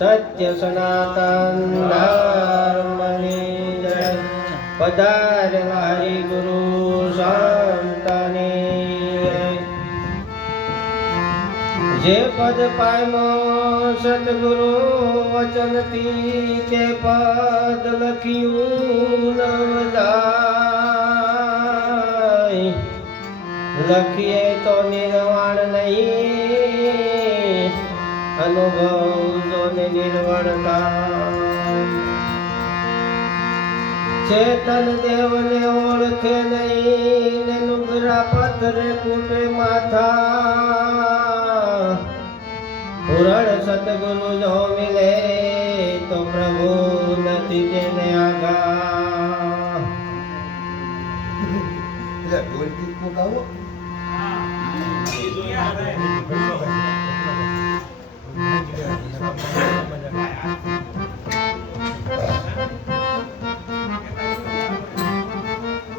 સત્ય સનાતન ધર્મની જય પધારેલા હરિ ગુરુ સંતની. જે પદ પામ્યો સદગુરુ વચનથી તે પદ લખ્યું નવ જાય લખીએ તો નિર્વાણ નહીં અનુભવ ને નિર્વણતા. ચેતન દેવને ઓળખે નહીં ને નુગરા પથરે કુટે માથા. પુરણ સતગુરુ જો મિલે તો પ્રભુ નથી તેને આગા નું ગાવો.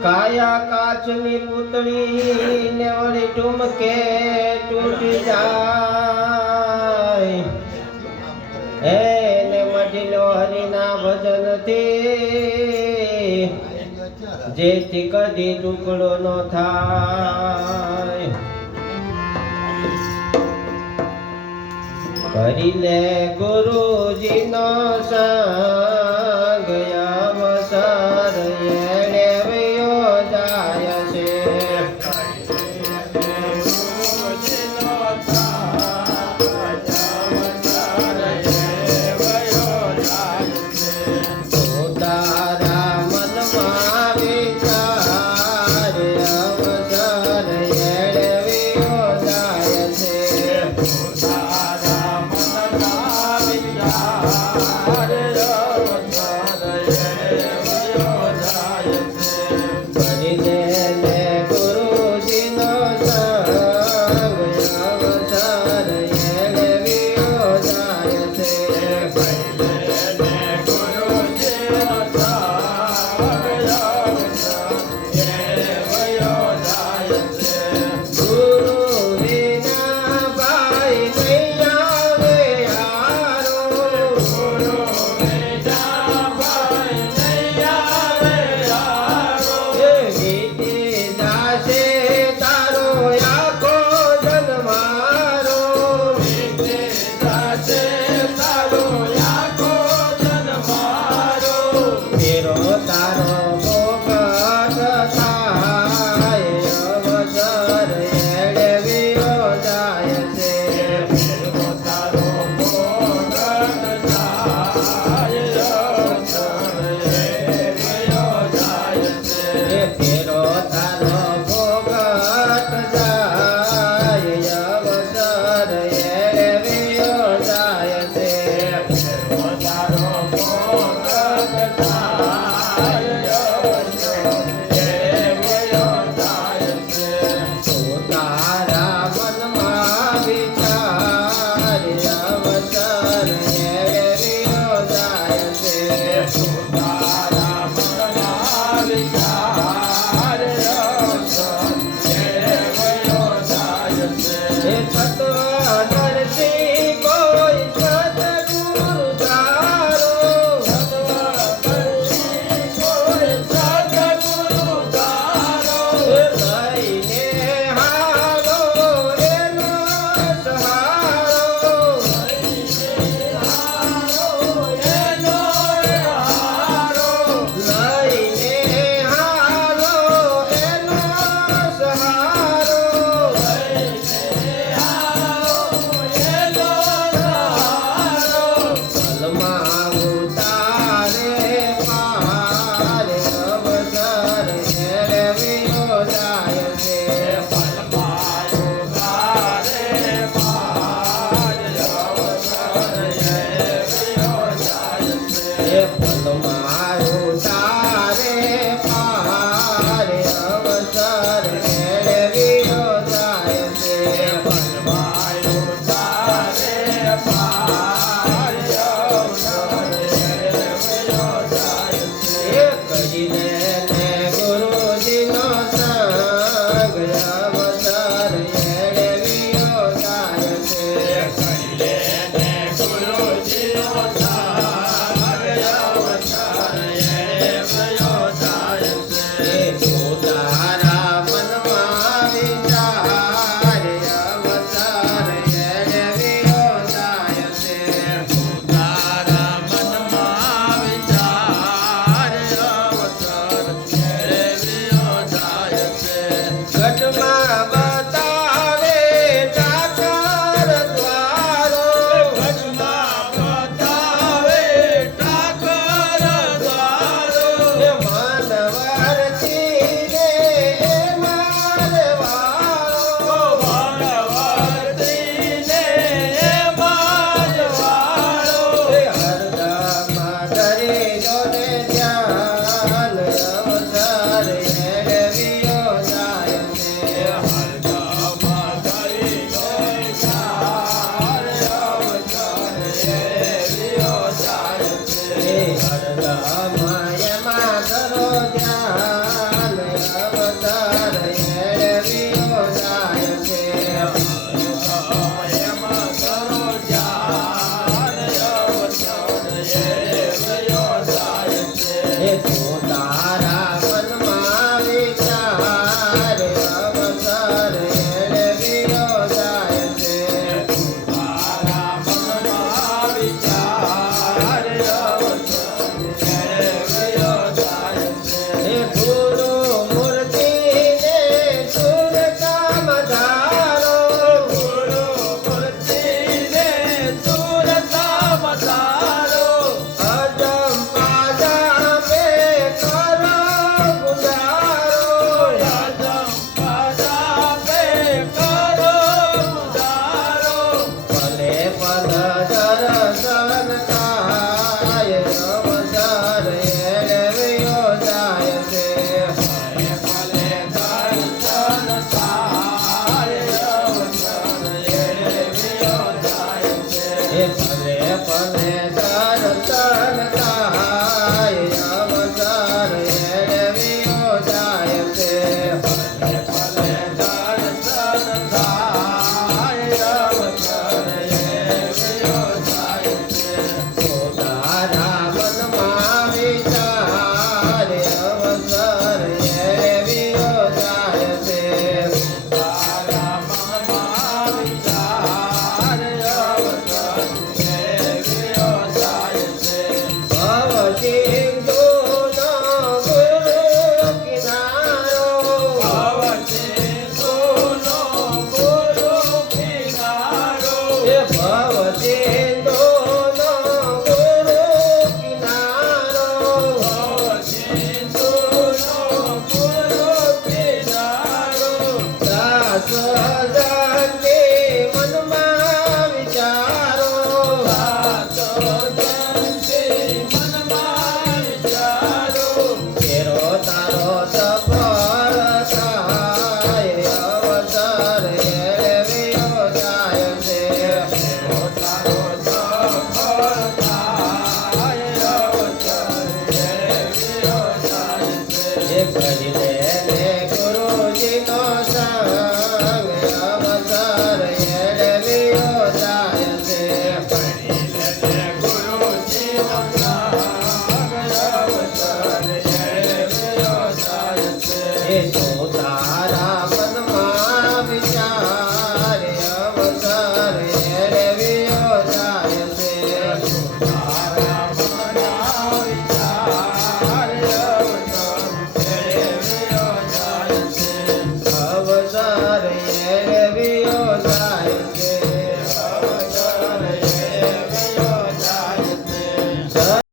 કાયા કાચની પૂતળી ને વળી ટુમકે તૂટી જાય. હે ને મઢીલો હરિના ભજનથી જેથી કદી ટુકડો ન થાય. કરી લે ગુરુજીનો સંગ કરી Yeah.